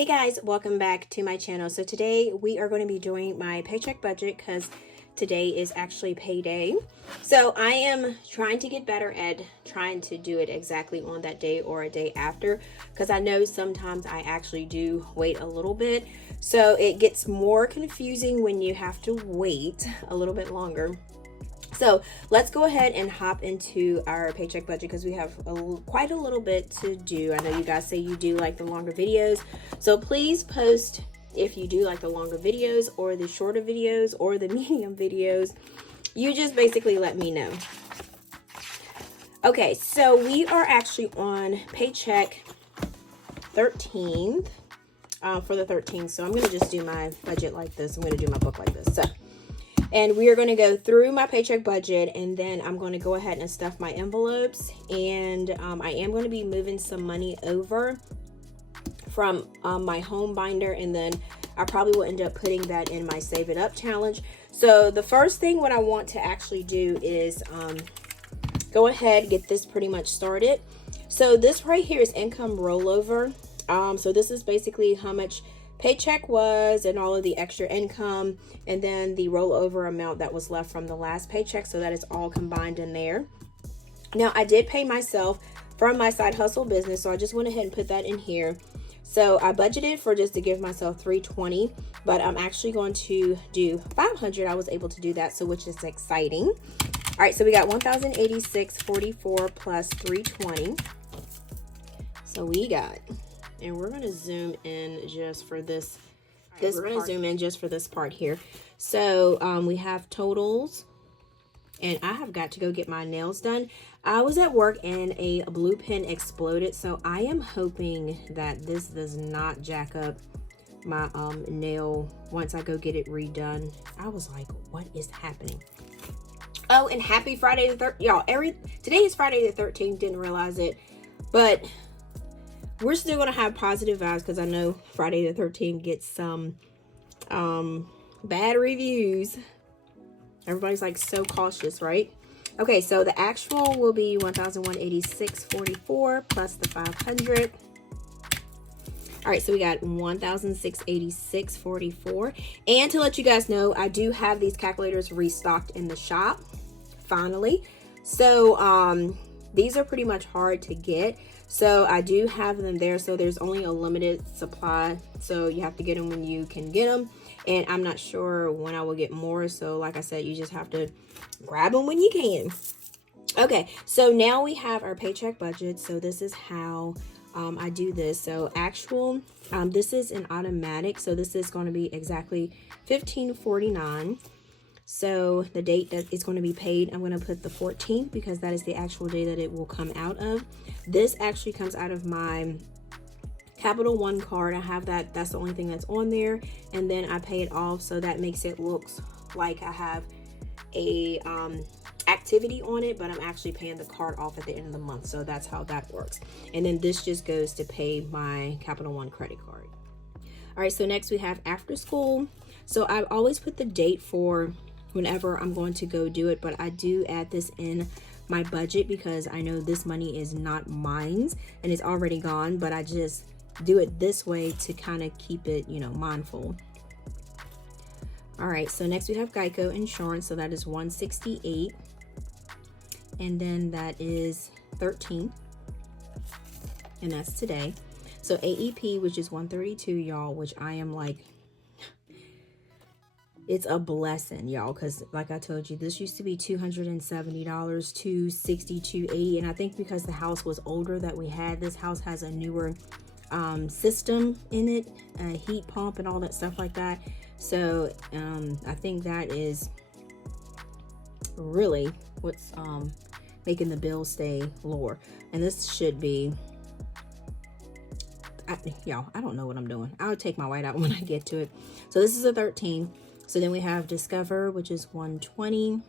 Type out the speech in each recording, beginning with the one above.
Hey guys, welcome back to my channel. So today we are going to be doing my paycheck budget because today is actually payday. So I am trying to get better at trying to do it exactly on that day or a day after, because I know sometimes I actually do wait a little bit. So it gets more confusing when you have to wait a little bit longer. So let's go ahead and hop into our paycheck budget because we have quite a little bit to do. I know you guys say you do like the longer videos. So please post if you do like the longer videos or the shorter videos or the medium videos. You just basically let me know. Okay, so we are actually on paycheck 13th for the 13th. So I'm going to just do my budget like this. I'm going to do my book like this. And we are going to go through my paycheck budget, and then I'm going to go ahead and stuff my envelopes. And I am going to be moving some money over from my home binder, and then I probably will end up putting that in my Save It Up challenge. So the first thing what I want to actually do is go ahead, get this pretty much started. So this right here is income rollover. So this is basically how much paycheck was and all of the extra income, and then the rollover amount that was left from the last paycheck. So that is all combined in there. Now I did pay myself from my side hustle business, so I just went ahead and put that in here. So I budgeted for just to give myself $320, but I'm actually going to do $500. I was able to do that, so which is exciting. All right, so we got $1,086.44 plus $320. So we got, and we're going to zoom in just for this. We're going to zoom in just for this part here. So we have totals, and I have got to go get my nails done. I was at work and a blue pen exploded, so I am hoping that this does not jack up my nail once I go get it redone. I was like, what is happening? Oh, and happy Friday the 13th, y'all. Today is Friday the 13th. Didn't realize it, but we're still gonna have positive vibes because I know Friday the 13th gets some bad reviews. Everybody's like so cautious, right? Okay, so the actual will be $1,186.44 plus the $500. All right, so we got $1,686.44. And to let you guys know, I do have these calculators restocked in the shop finally. So these are pretty much hard to get. So I do have them there. So there's only a limited supply. So you have to get them when you can get them. And I'm not sure when I will get more. So like I said, you just have to grab them when you can. Okay, so now we have our paycheck budget. So this is how I do this. So actual, this is an automatic. So this is going to be exactly $15.49. So the date that it's going to be paid, I'm going to put the 14th because that is the actual day that it will come out of. This actually comes out of my Capital One card. I have that. That's the only thing that's on there. And then I pay it off. So that makes it looks like I have a activity on it, but I'm actually paying the card off at the end of the month. So that's how that works. And then this just goes to pay my Capital One credit card. All right. So next we have after school. So I always put the date for whenever I'm going to go do it, but I do add this in my budget because I know this money is not mine and it's already gone, but I just do it this way to kind of keep it, you know, mindful. All right, so next we have Geico insurance, so that is $168, and then that is 13, and that's today. So AEP, which is $132, y'all, which I am like, it's a blessing, y'all, because like I told you, this used to be $270, $260, $280, and I think because the house was older that we had, this house has a newer system in it, a heat pump and all that stuff like that. So I think that is really what's making the bill stay lower. And this should be, y'all, I don't know what I'm doing. I'll take my white out when I get to it. So this is a 13. So then we have Discover, which is $120,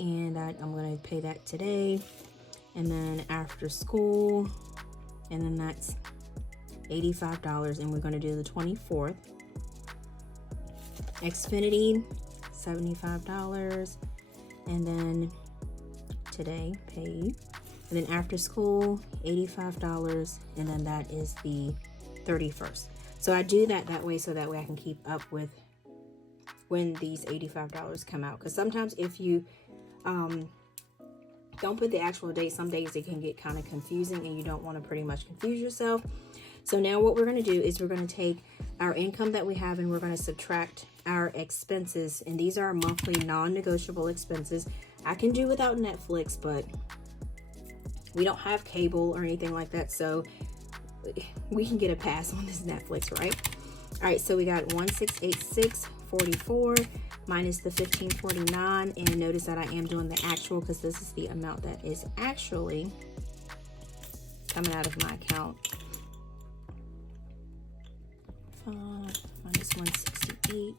and I'm going to pay that today. And then after school, and then that's $85, and we're going to do the 24th. Xfinity, $75, and then today paid. And then after school, $85, and then that is the 31st. So I do that way so that way I can keep up with when these $85 come out. Because sometimes if you don't put the actual date, some days it can get kind of confusing and you don't want to pretty much confuse yourself. So now what we're going to do is we're going to take our income that we have and we're going to subtract our expenses. And these are our monthly non-negotiable expenses. I can do without Netflix, but we don't have cable or anything like that. So we can get a pass on this Netflix, right? All right, so we got 1686.44 minus the 1549, and notice that I am doing the actual because this is the amount that is actually coming out of my account. Minus 168.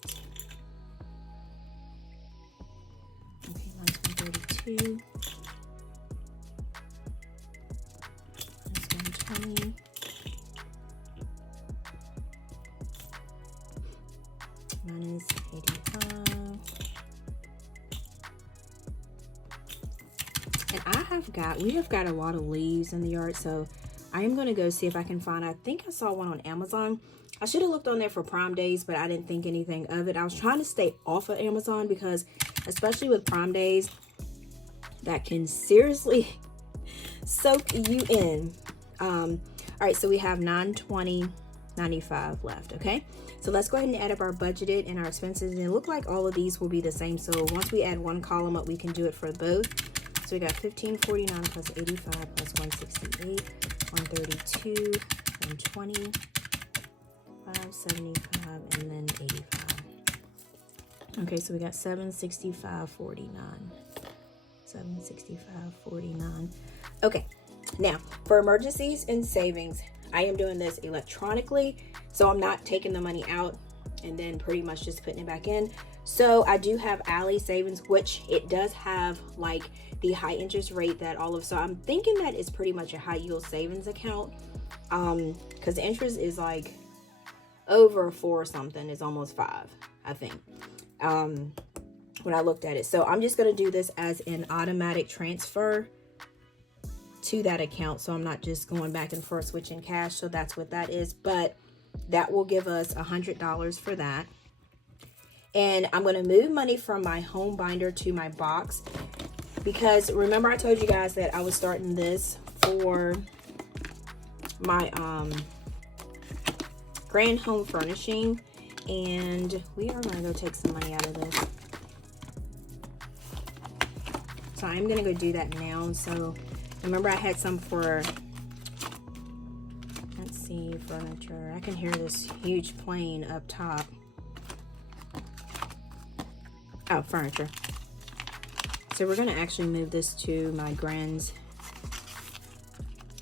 Okay, minus 132. Minus 120. Minus 85. And we have got a lot of leaves in the yard, so I am going to go see if I can find, I think I saw one on Amazon. I should have looked on there for Prime Days, but I didn't think anything of it. I was trying to stay off of Amazon because, especially with Prime Days, that can seriously soak you in. All right, so we have $920.95 left, okay? So let's go ahead and add up our budgeted and our expenses. And it look like all of these will be the same. So once we add one column up, we can do it for both. So we got 1549 plus 85 plus 168, 132, 120, 575, and then 85. Okay, so we got 765.49. 765.49. Okay, now for emergencies and savings, I am doing this electronically, so I'm not taking the money out and then pretty much just putting it back in. So I do have Ally savings, which it does have like the high interest rate that so I'm thinking that it's pretty much a high yield savings account, because the interest is like over 4 something. It's almost 5, I think, when I looked at it. So I'm just going to do this as an automatic transfer to that account, so I'm not just going back and forth switching cash. So that's what that is, but that will give us $100 for that. And I'm going to move money from my home binder to my box, because remember I told you guys that I was starting this for my grand home furnishing, and we are going to go take some money out of this. So I'm going to go do that now. So remember I had some for, let's see, furniture. I can hear this huge plane up top. Oh, furniture. So we're going to actually move this to my grand's.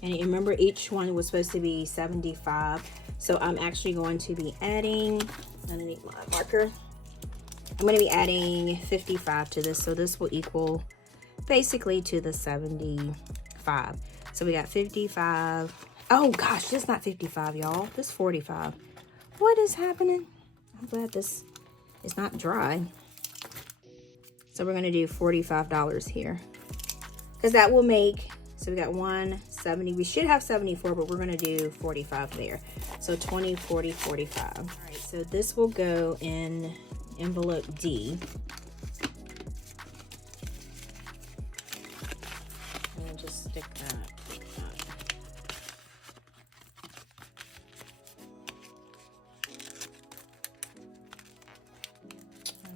And remember each one was supposed to be 75. So I'm actually going to be adding, I need my marker. I'm going to be adding 55 to this. So this will equal basically to the 75. So we got 55. Oh gosh, this is not 55, y'all. This is 45. What is happening? I'm glad this is not dry. So we're going to do $45 here, because that will make, so we got 170. We should have 74, but we're going to do 45 there. So 20, 40, 45. All right, so this will go in envelope D. And then just stick that.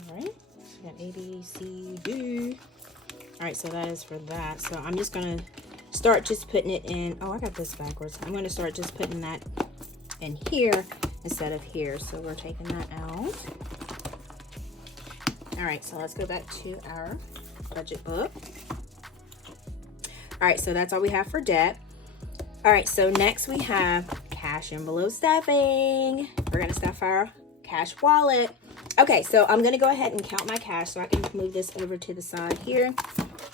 All right. Got A, B, C, D. All right, so that is for that. So I'm just gonna start just putting it in. Oh, I got this backwards. I'm gonna start just putting that in here instead of here. So we're taking that out. All right, so let's go back to our budget book. All right, so that's all we have for debt. All right, so next we have cash envelope stuffing. We're gonna stuff our cash wallet. Okay, so I'm gonna go ahead and count my cash so I can move this over to the side here.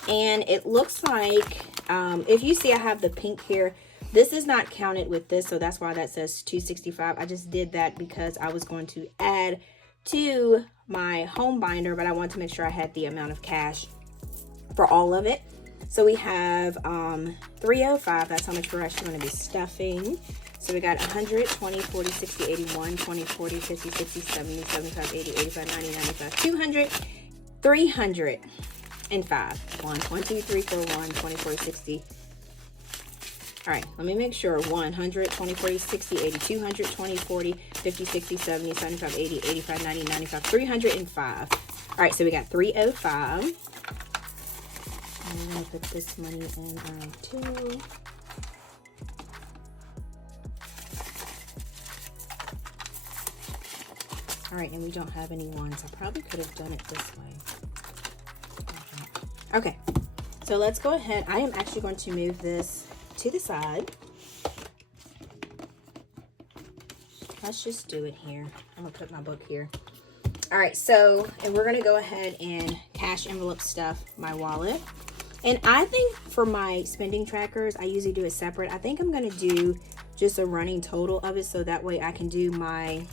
And it looks like, if you see I have the pink here, this is not counted with this, so that's why that says 265. I just did that because I was going to add to my home binder, but I wanted to make sure I had the amount of cash for all of it. So we have 305, that's how much we're actually going to be stuffing. So we got 100, 20, 40, 60, 81, 20, 40, 50, 60, 70, 75, 80, 85, 90, 95, 200, 305. 1, 2, 3, 4, 1, 20, 40, 60. All right, let me make sure. 100, 20, 40, 60, 80, 200, 20, 40, 50, 60, 70, 75, 80, 85, 90, 95, 305. All right, so we got 305. And I'm going to put this money in too. All right, and we don't have any ones. I probably could have done it this way. Okay, so let's go ahead. I am actually going to move this to the side. Let's just do it here. I'm gonna put my book here. All right, so, and we're gonna go ahead and cash envelope stuff my wallet. And I think for my spending trackers, I usually do it separate. I think I'm gonna do just a running total of it, so that way I can do my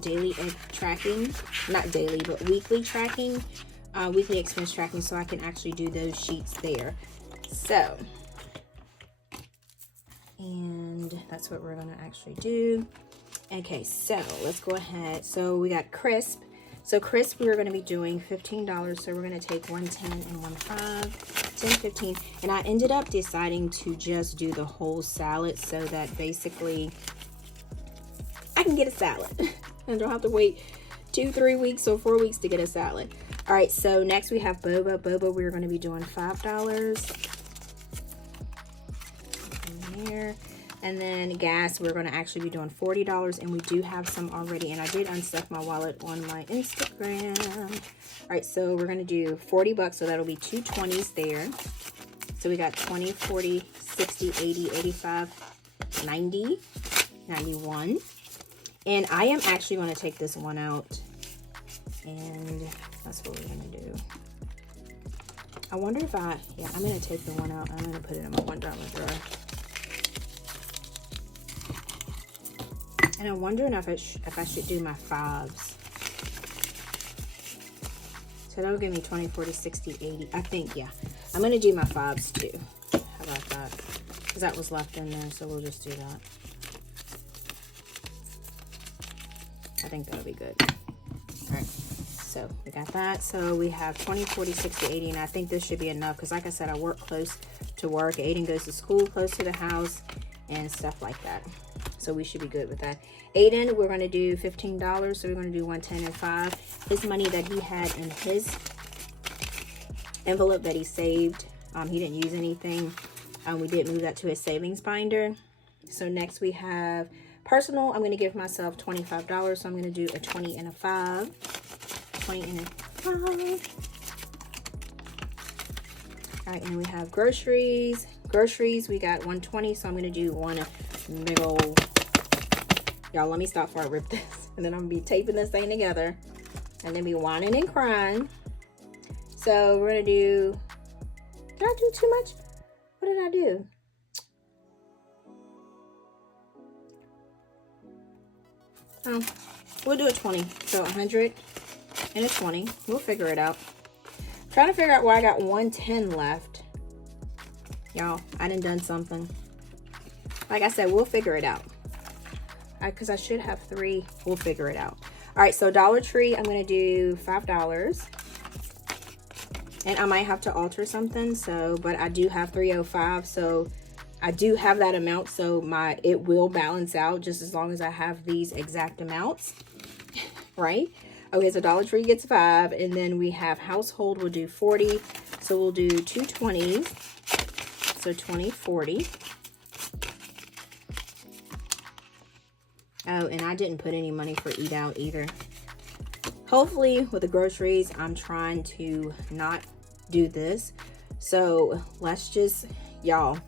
daily tracking, not daily, but weekly tracking, weekly expense tracking, so I can actually do those sheets there. So, and that's what we're going to actually do. Okay, so let's go ahead. So we got crisp. So crisp, we're going to be doing $15. So we're going to take 110 and 15, 10, 15. And I ended up deciding to just do the whole salad so that basically I can get a salad and don't have to wait 2, 3 weeks or 4 weeks to get a salad. All right, so next we have boba. Boba, we're going to be doing $5. Here. And then gas, we're going to actually be doing $40, and we do have some already, and I did unstuck my wallet on my Instagram. All right, so we're going to do $40, so that'll be 2 20s there. So we got 20, 40, 60, 80, 85, 90, 91. And I am actually going to take this one out, and that's what we're going to do. I wonder if I'm going to take the one out. I'm going to put it in my $1 drawer. And I'm wondering if I should do my 5s. So that'll give me 20, 40, 60, 80. I think, yeah. I'm going to do my 5s too. How about that? Because that was left in there, so we'll just do that. I think that'll be good. All right. So we got that. So we have 20, 40, 60, 80. And I think this should be enough because, like I said, I work close to work. Aiden goes to school close to the house and stuff like that. So we should be good with that. Aiden, we're going to do $15. So we're going to do 110 and 5. His money that he had in his envelope that he saved, he didn't use anything. We did move that to his savings binder. So next we have personal. I'm going to give myself $25. So I'm going to do a 20 and a 5. 20 and a 5. All right, and we have groceries. Groceries, we got 120. So I'm going to do one big old... Y'all, let me stop before I rip this. And then I'm going to be taping this thing together. And then be whining and crying. So we're going to do... Did I do too much? What did I do? Oh, we'll do a 20. So 100 and a 20. We'll figure it out. I'm trying to figure out why I got 110 left. Y'all, I done something. Like I said, we'll figure it out. Because I should have 3. We'll figure it out. All right, so Dollar Tree, I'm going to do $5. And I might have to alter something. So, but I do have 305. So I do have that amount. So it will balance out just as long as I have these exact amounts. Right? Okay, so Dollar Tree gets 5. And then we have household, we'll do 40. So we'll do 2 20s. So 20, 40. Oh, and I didn't put any money for eat out either. Hopefully with the groceries, I'm trying to not do this. So let's just, y'all,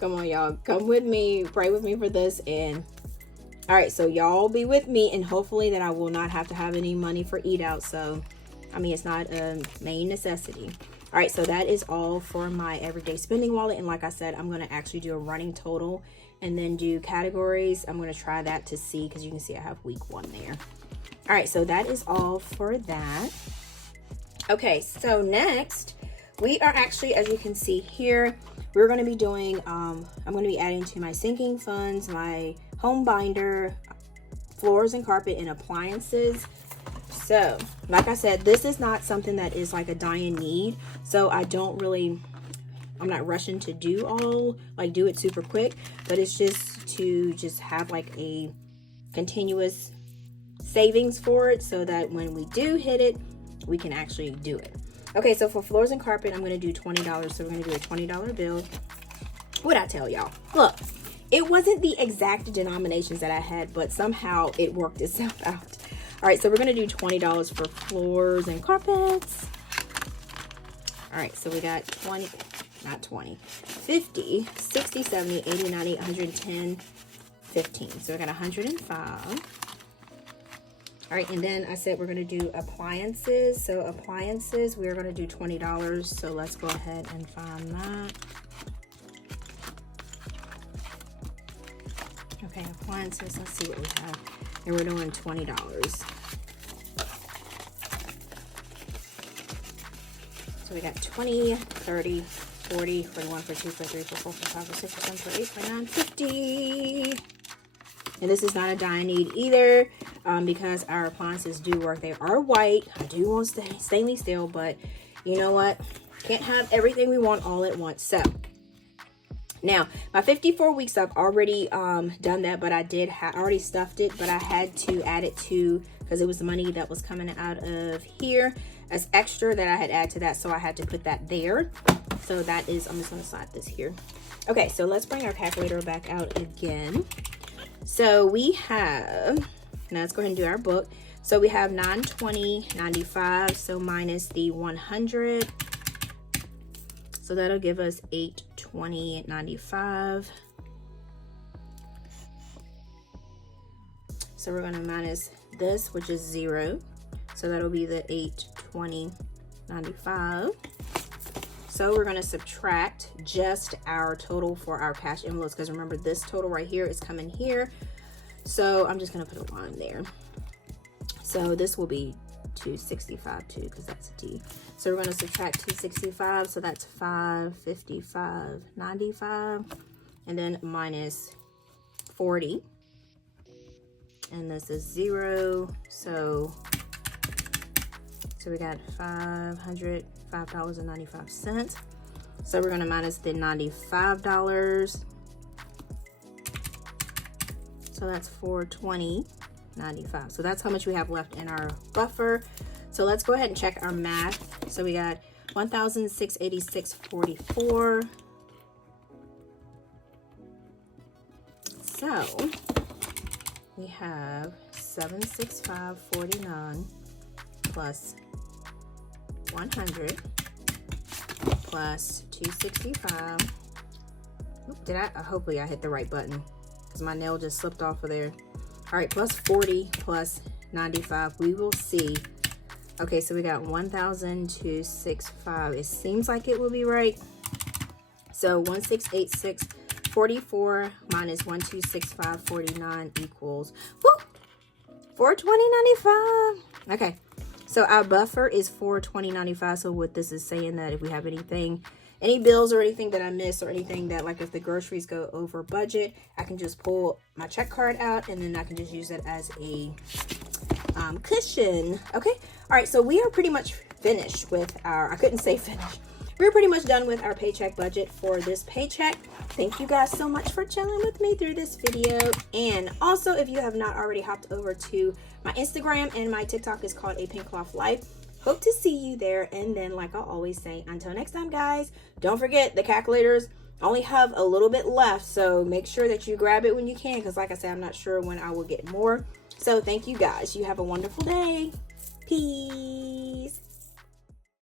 come on, y'all, come with me, pray with me for this. And all right, so y'all be with me, and hopefully that I will not have to have any money for eat out. So, I mean, it's not a main necessity. All right, so that is all for my everyday spending wallet. And like I said, I'm going to actually do a running total and then do categories. I'm going to try that to see, because you can see I have week 1 there. All right, so that is all for that. Okay, so next we are actually, as you can see here, we're going to be doing, I'm going to be adding to my sinking funds, my home binder, floors and carpet, and appliances. So, like I said, this is not something that is like a dying need. So I'm not rushing to do it super quick, but it's just to have like a continuous savings for it so that when we do hit it, we can actually do it. Okay, so for floors and carpet, I'm going to do $20. So we're going to do a $20 bill. What'd I tell y'all? Look, it wasn't the exact denominations that I had, but somehow it worked itself out. All right, so we're going to do $20 for floors and carpets. All right, so we got 50, 60, 70, 80, 90, 110, 15. So we got 105. All right, and then I said we're going to do appliances. So appliances, we're going to do $20. So let's go ahead and find that. Okay, appliances, let's see what we have. And we're doing $20. So we got 20, 30, 40, 41, 42, 43, 44, 45, 46, 47, 48, 49, 50. And this is not a dying need either, because our appliances do work. They are white. I do want stainless steel, but you know what? Can't have everything we want all at once. So now my 54 weeks, I've already done that, but I already stuffed it, but I had to add it to, because it was the money that was coming out of here as extra that I had added to that, so I had to put that there. So that is, I'm just going to slide this here. Okay, so let's bring our calculator back out again. So we have, now let's go ahead and do our book. So we have 920.95, so minus the 100. So that'll give us 820.95. So we're going to minus this, which is 0. So that'll be the 820.95. So we're going to subtract just our total for our cash envelopes, because remember, this total right here is coming here. So I'm just going to put a line there. So this will be 265 too, because that's a D. So we're going to subtract 265. So that's 555.95, and then minus 40. And this is 0. So we got $505.95. So we're going to minus the $95. So that's $420.95. So that's how much we have left in our buffer. So let's go ahead and check our math. So we got 1,686.44. So we have 765.49 plus 100 plus 265. Hopefully I hit the right button, because my nail just slipped off of there. All right, plus 40 plus 95. We will see. Okay, so we got 1,265. It seems like it will be right. So 1,686.44 minus 1,265.49 equals 420.95. Okay. So our buffer is $420.95. So what this is saying, that if we have any bills or anything that I miss, or anything that, like if the groceries go over budget, I can just pull my check card out, and then I can just use it as a cushion. Okay. All right. So we are pretty much finished with I couldn't say finished. We're pretty much done with our paycheck budget for this paycheck. Thank you guys so much for chilling with me through this video. And also, if you have not already hopped over to my Instagram, and my TikTok is called 𝗖𝗢𝗗𝗧. Hope to see you there. And then, like I always say, until next time, guys, don't forget the calculators only have a little bit left. So make sure that you grab it when you can, because like I said, I'm not sure when I will get more. So thank you guys. You have a wonderful day. Peace.